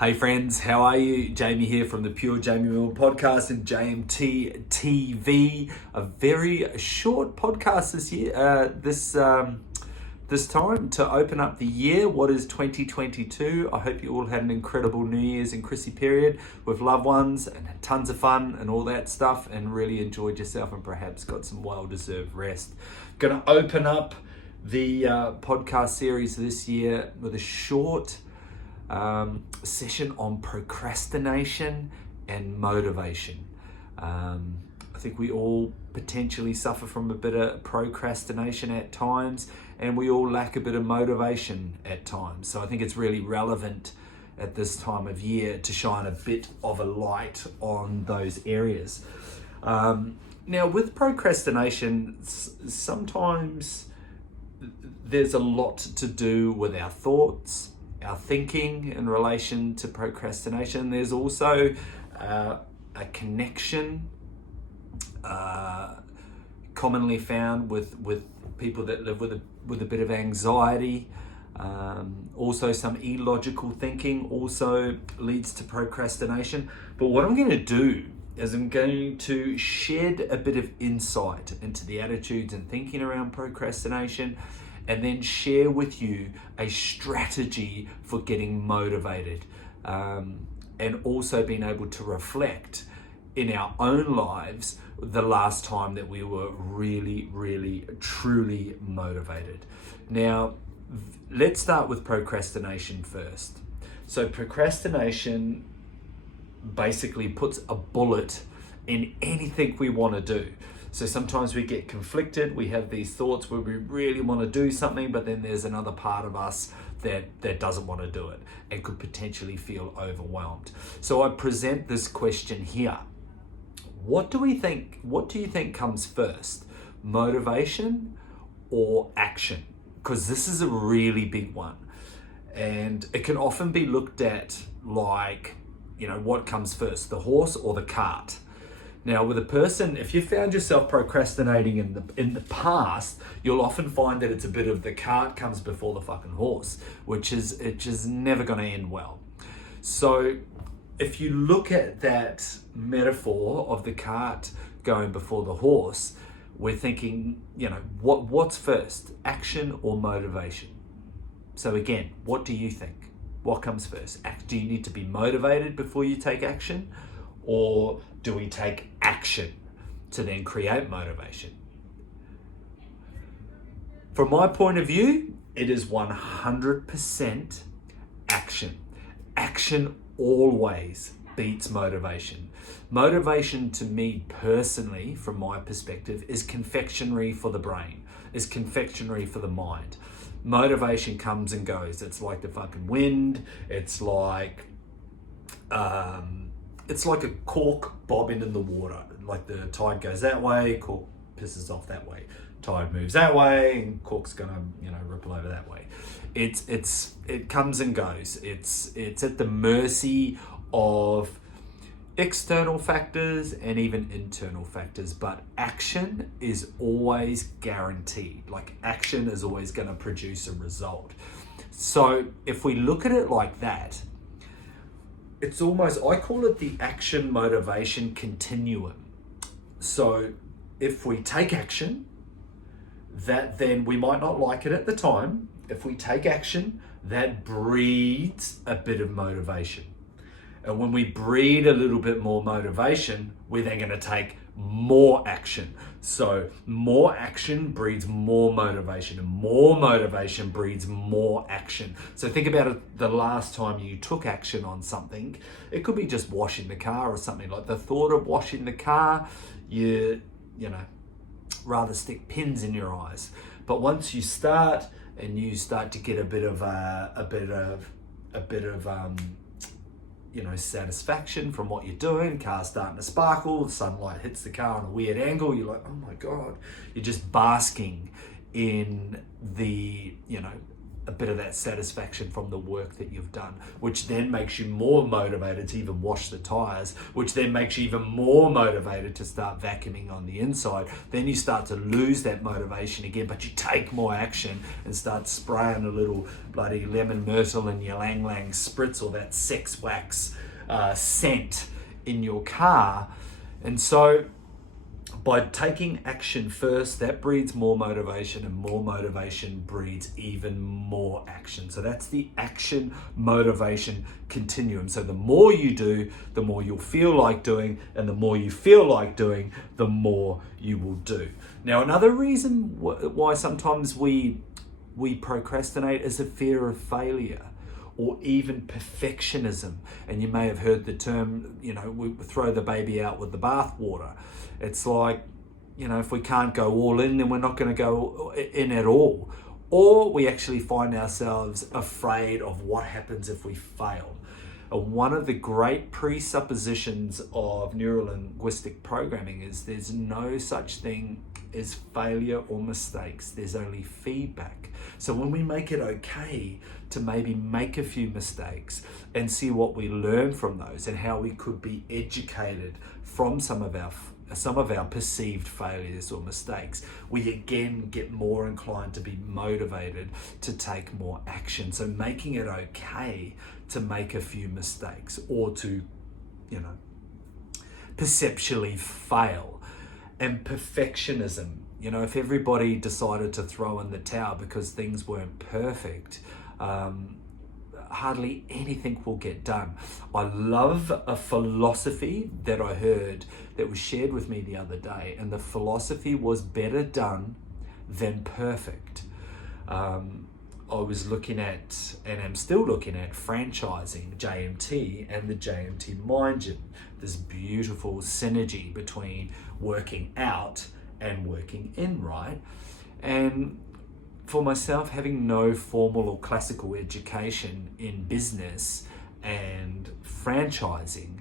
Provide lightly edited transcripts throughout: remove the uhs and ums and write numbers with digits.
Hey friends, how are you? Jamie here from the Pure Jamie Mill podcast and JMTTv. A very short podcast this year, this time to open up the year. What is 2022? I hope you all had an incredible New Year's and Chrissy period with loved ones and had tons of fun and all that stuff and really enjoyed yourself and perhaps got some well-deserved rest. Going to open up the podcast series this year with a short session on procrastination and motivation. I think we all potentially suffer from a bit of procrastination at times, and we all lack a bit of motivation at times. So I think it's really relevant at this time of year to shine a bit of a light on those areas. Now with procrastination, sometimes there's a lot to do with our thoughts, our thinking in relation to procrastination. There's also a connection commonly found with people that live with a bit of anxiety. Also some illogical thinking also leads to procrastination. But what I'm going to do is I'm going to shed a bit of insight into the attitudes and thinking around procrastination, and then share with you a strategy for getting motivated, and also being able to reflect in our own lives the last time that we were really, truly motivated. Now, let's start with procrastination first. So procrastination basically puts a bullet in anything we want to do. So sometimes we get conflicted, we have these thoughts where we really want to do something, but then there's another part of us that doesn't want to do it and could potentially feel overwhelmed. So I present this question here. What do you think comes first? Motivation or action? Because this is a really big one. And it can often be looked at like, what comes first, the horse or the cart? Now, with a person, if you found yourself procrastinating in the past, you'll often find that it's a bit of the cart comes before the fucking horse, which is never going to end well. So if you look at that metaphor of the cart going before the horse, we're thinking, what's first, action or motivation? So again, what do you think? What comes first? Do you need to be motivated before you take action? Or do we take action to then create motivation? From my point of view, it is 100% action. Action always beats motivation. Motivation to me personally, from my perspective, is confectionery for the brain, is confectionery for the mind. Motivation comes and goes. It's like the fucking wind. It's like a cork bobbing in the water. Like the tide goes that way, cork pisses off that way. Tide moves that way, and cork's gonna, ripple over that way. It comes and goes. It's at the mercy of external factors and even internal factors, but action is always guaranteed. Like action is always gonna produce a result. So if we look at it like that, it's almost, I call it the action motivation continuum. So if we take action, that then we might not like it at the time. If we take action, that breeds a bit of motivation. And when we breed a little bit more motivation, we're then going to take more action. So more action breeds more motivation, and more motivation breeds more action. So think about it, the last time you took action on something. It could be just washing the car or something. Like the thought of washing the car, you rather stick pins in your eyes. But once you start and you start to get a bit of satisfaction from what you're doing, car's starting to sparkle, the sunlight hits the car on a weird angle, you're like, oh my God, you're just basking in the, a bit of that satisfaction from the work that you've done, which then makes you more motivated to even wash the tires, which then makes you even more motivated to start vacuuming on the inside. Then you start to lose that motivation again, but you take more action and start spraying a little bloody lemon myrtle and ylang ylang spritz, or that sex wax scent in your car. And so by taking action first, that breeds more motivation, and more motivation breeds even more action. So that's the action motivation continuum. So the more you do, the more you'll feel like doing, and the more you feel like doing, the more you will do. Now, another reason why sometimes we procrastinate is a fear of failure, or even perfectionism. And you may have heard the term, we throw the baby out with the bathwater. It's like, if we can't go all in, then we're not going to go in at all. Or we actually find ourselves afraid of what happens if we fail. And one of the great presuppositions of neuro-linguistic programming is there's no such thing as failure or mistakes. There's only feedback. So when we make it okay to maybe make a few mistakes and see what we learn from those, and how we could be educated from some of our perceived failures or mistakes, we again get more inclined to be motivated to take more action. So making it okay to make a few mistakes, or to, perceptually fail. And perfectionism, if everybody decided to throw in the towel because things weren't perfect, hardly anything will get done. I love a philosophy that I heard that was shared with me the other day, and the philosophy was better done than perfect. I was looking at, and I'm still looking at, franchising, JMT, and the JMT mind gym. This beautiful synergy between working out and working in, right? And for myself, having no formal or classical education in business and franchising,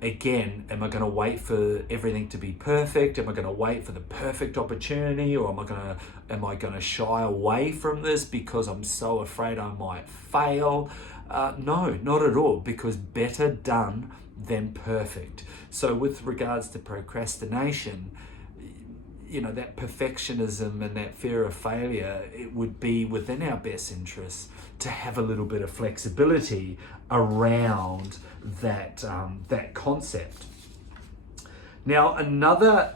again, am I going to wait for everything to be perfect? Am I going to wait for the perfect opportunity, or am I going to shy away from this because I'm so afraid I might fail? No, not at all, because better done than perfect. So with regards to procrastination, that perfectionism and that fear of failure, it would be within our best interests to have a little bit of flexibility around that concept. Now, another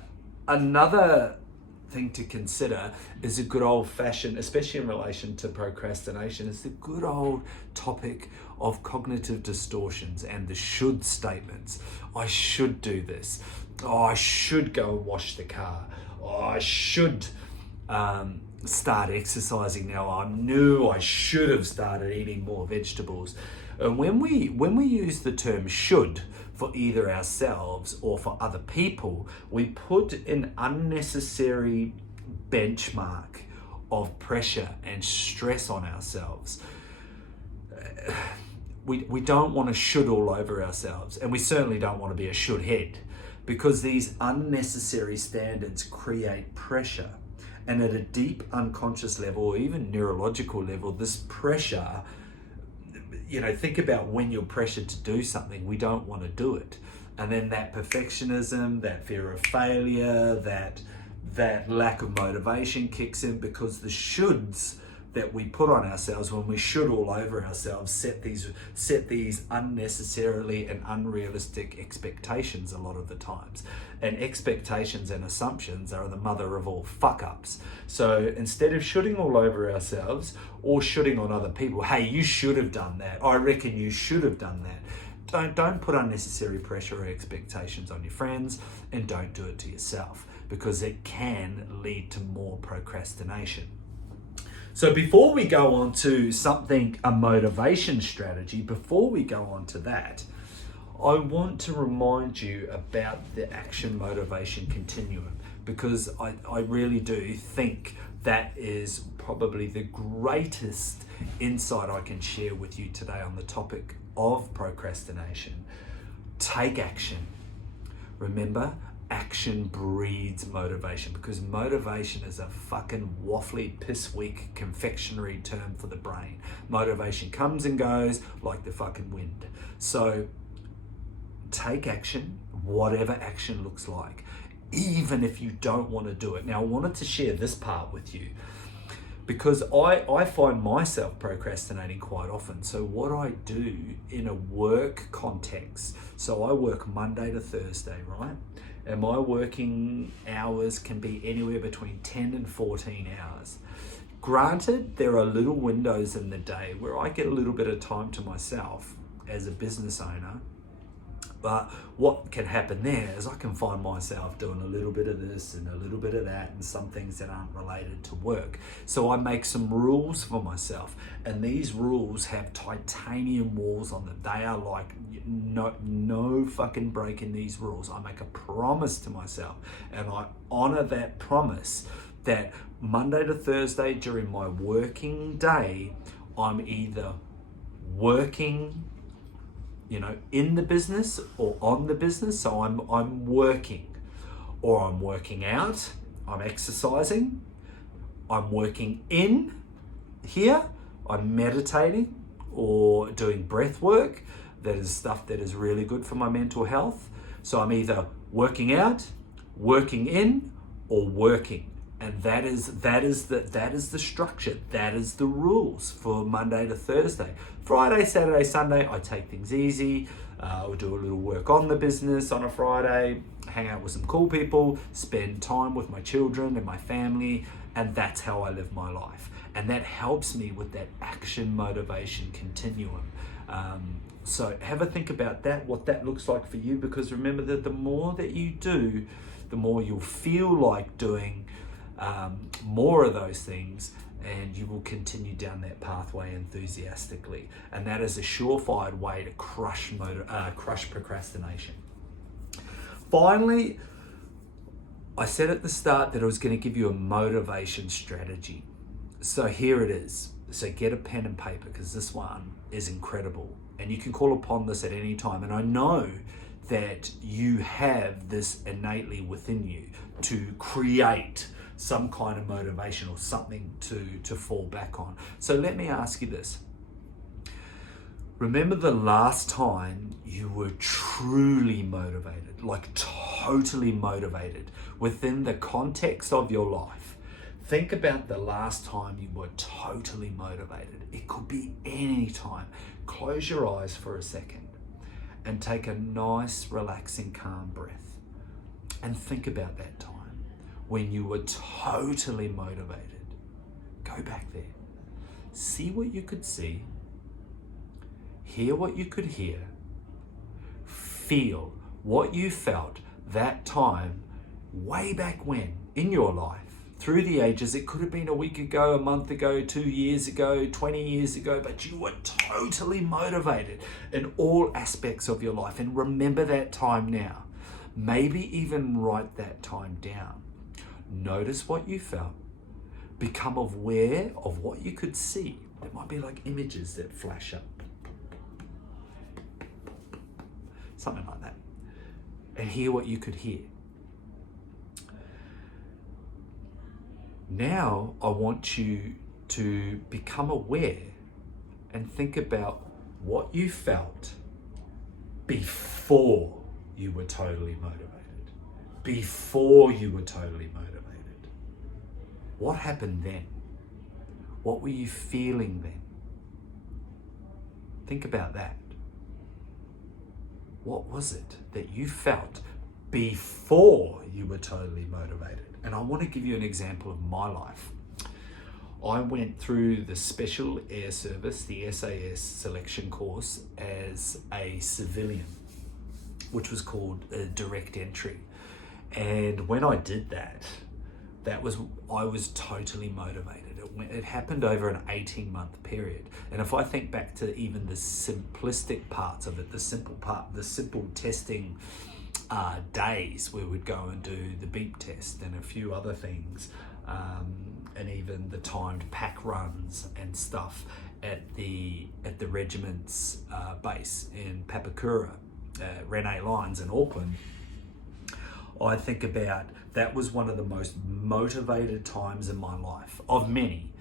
thing to consider is a good old fashioned, especially in relation to procrastination, is the good old topic of cognitive distortions and the should statements. I should do this. Oh, I should go and wash the car. Oh, I should start exercising now. I knew I should have started eating more vegetables. And when we use the term should for either ourselves or for other people, we put an unnecessary benchmark of pressure and stress on ourselves. We don't want to should all over ourselves, and we certainly don't want to be a should head, because these unnecessary standards create pressure. And at a deep unconscious level, or even neurological level, this pressure, think about when you're pressured to do something, we don't want to do it. And then that perfectionism, that fear of failure, that lack of motivation kicks in, because the shoulds that we put on ourselves when we should all over ourselves set these unnecessarily and unrealistic expectations a lot of the times. And expectations and assumptions are the mother of all fuck ups. So instead of shooting all over ourselves or shooting on other people, hey, you should have done that, I reckon you should have done that, don't put unnecessary pressure or expectations on your friends, and don't do it to yourself, because it can lead to more procrastination. So before we go on to a motivation strategy, before we go on to that, I want to remind you about the action motivation continuum, because I really do think that is probably the greatest insight I can share with you today on the topic of procrastination. Take action. Remember, action breeds motivation, because motivation is a fucking waffly, piss weak confectionery term for the brain. Motivation comes and goes like the fucking wind. So take action, whatever action looks like, even if you don't want to do it. Now, I wanted to share this part with you because I find myself procrastinating quite often. So what I do in a work context, so I work Monday to Thursday, right? And my working hours can be anywhere between 10 and 14 hours. Granted, there are little windows in the day where I get a little bit of time to myself as a business owner. But what can happen there is I can find myself doing a little bit of this and a little bit of that and some things that aren't related to work. So I make some rules for myself, and these rules have titanium walls on them. They are like no fucking breaking these rules. I make a promise to myself, and I honor that promise that Monday to Thursday during my working day, I'm either working, in the business or on the business. So I'm working, or I'm working out, I'm exercising, I'm working in here, I'm meditating or doing breath work. That is stuff that is really good for my mental health. So I'm either working out, working in, or working. And that is the structure. That is the rules for Monday to Thursday. Friday, Saturday, Sunday, I take things easy. I'll do a little work on the business on a Friday, hang out with some cool people, spend time with my children and my family, and that's how I live my life. And that helps me with that action motivation continuum. So have a think about that, what that looks like for you, because remember that the more that you do, the more you'll feel like doing more of those things, and you will continue down that pathway enthusiastically. And that is a surefire way to crush procrastination. Finally, I said at the start that I was going to give you a motivation strategy. So here it is. So get a pen and paper, because this one is incredible, and you can call upon this at any time. And I know that you have this innately within you to create some kind of motivation or something to fall back on. So let me ask you this. Remember the last time you were truly motivated, like totally motivated within the context of your life. Think about the last time you were totally motivated. It could be any time. Close your eyes for a second and take a nice, relaxing, calm breath. And think about that time when you were totally motivated. Go back there. See what you could see. Hear what you could hear. Feel what you felt that time way back when in your life. Through the ages, it could have been a week ago, a month ago, 2 years ago, 20 years ago, but you were totally motivated in all aspects of your life. And remember that time now. Maybe even write that time down. Notice what you felt. Become aware of what you could see. There might be like images that flash up. Something like that. And hear what you could hear. Now I want you to become aware and think about what you felt before you were totally motivated. Before you were totally motivated. What happened then? What were you feeling then? Think about that. What was it that you felt before you were totally motivated? And I want to give you an example of my life. I went through the Special Air Service, the SAS selection course, as a civilian, which was called a direct entry. And when I did that, I was totally motivated. It happened over an 18-month period. And if I think back to even the simplistic parts of it, the simple testing days, we would go and do the beep test and a few other things, and even the timed pack runs and stuff at the regiment's base in Papakura, Renee Lines in Auckland. I think about that was one of the most motivated times in my life, of many,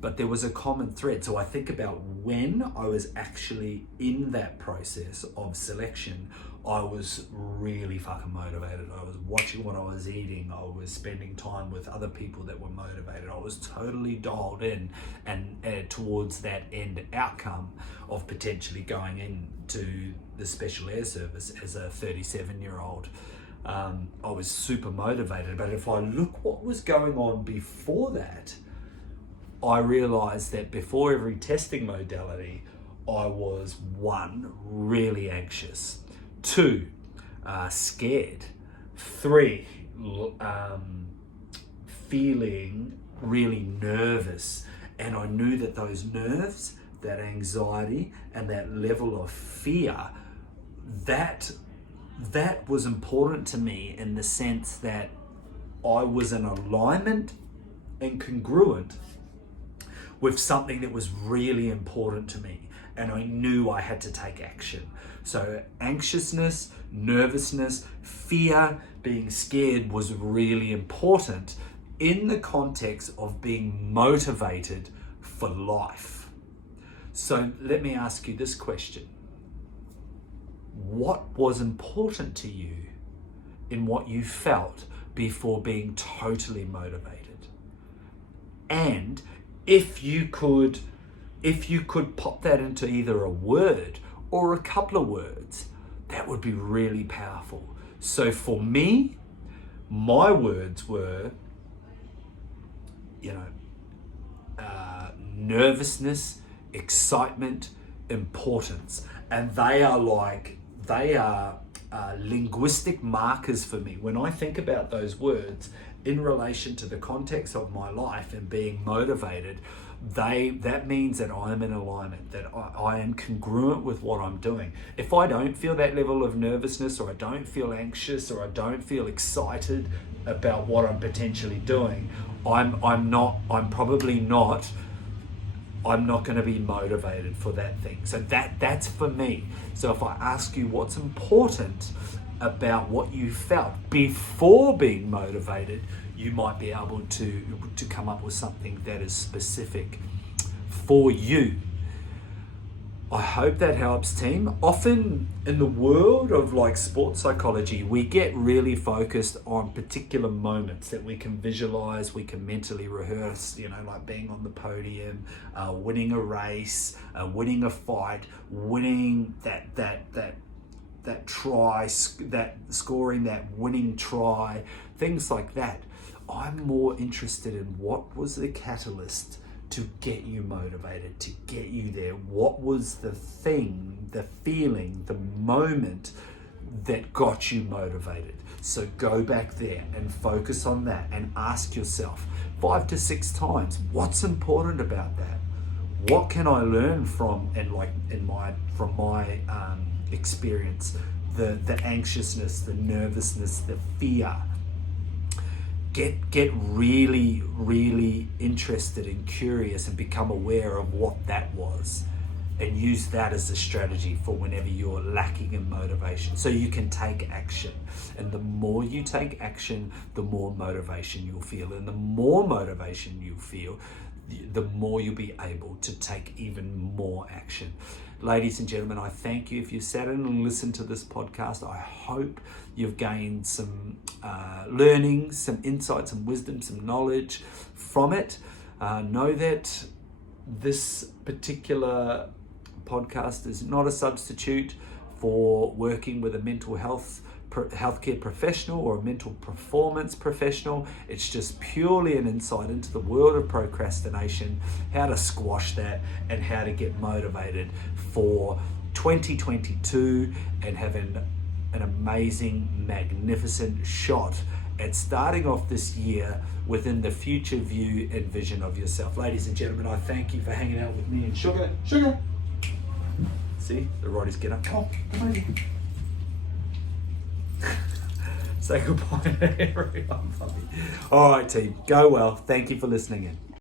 but there was a common thread. So I think about when I was actually in that process of selection, I was really fucking motivated. I was watching what I was eating. I was spending time with other people that were motivated. I was totally dialed in and towards that end outcome of potentially going into the Special Air Service as a 37-year-old. I was super motivated, but if I look what was going on before that, I realized that before every testing modality, I was 1, really anxious, 2, scared, 3, feeling really nervous. And I knew that those nerves, that anxiety, and that level of fear, that was important to me in the sense that I was in alignment and congruent with something that was really important to me, and I knew I had to take action. So anxiousness, nervousness, fear, being scared was really important in the context of being motivated for life. So let me ask you this question. What was important to you in what you felt before being totally motivated? And if you could pop that into either a word or a couple of words, that would be really powerful. So for me, my words were, nervousness, excitement, importance. And they are linguistic markers for me. When I think about those words in relation to the context of my life and being motivated, that means that I'm in alignment, that I am congruent with what I'm doing. If I don't feel that level of nervousness, or I don't feel anxious, or I don't feel excited about what I'm potentially doing, I'm probably not going to be motivated for that thing. So that's for me. So if I ask you what's important about what you felt before being motivated, you might be able to come up with something that is specific for you. I hope that helps, team. Often in the world of like sports psychology, we get really focused on particular moments that we can visualize, we can mentally rehearse, like being on the podium, winning a race, winning a fight, winning that try, that scoring that winning try, things like that. I'm more interested in what was the catalyst to get you motivated, to get you there. What was the thing, the feeling, the moment that got you motivated? So go back there and focus on that and ask yourself 5 to 6 times, what's important about that? What can I learn from my experience? The anxiousness, the nervousness, the fear. Get really, really interested and curious and become aware of what that was, and use that as a strategy for whenever you're lacking in motivation, so you can take action. And the more you take action, the more motivation you'll feel, and the more motivation you feel, the more you'll be able to take even more action. Ladies and gentlemen, I thank you. If you sat in and listened to this podcast, I hope you've gained some learning, some insight, some wisdom, some knowledge from it. Know that this particular podcast is not a substitute for working with a mental healthcare professional or a mental performance professional. It's just purely an insight into the world of procrastination, how to squash that, and how to get motivated for 2022 and have an amazing, magnificent shot at starting off this year within the future view and vision of yourself. Ladies and gentlemen, I thank you for hanging out with me and Sugar. See, the righties get up. Oh, amazing. Say goodbye to everyone. All right, team. Go well. Thank you for listening in.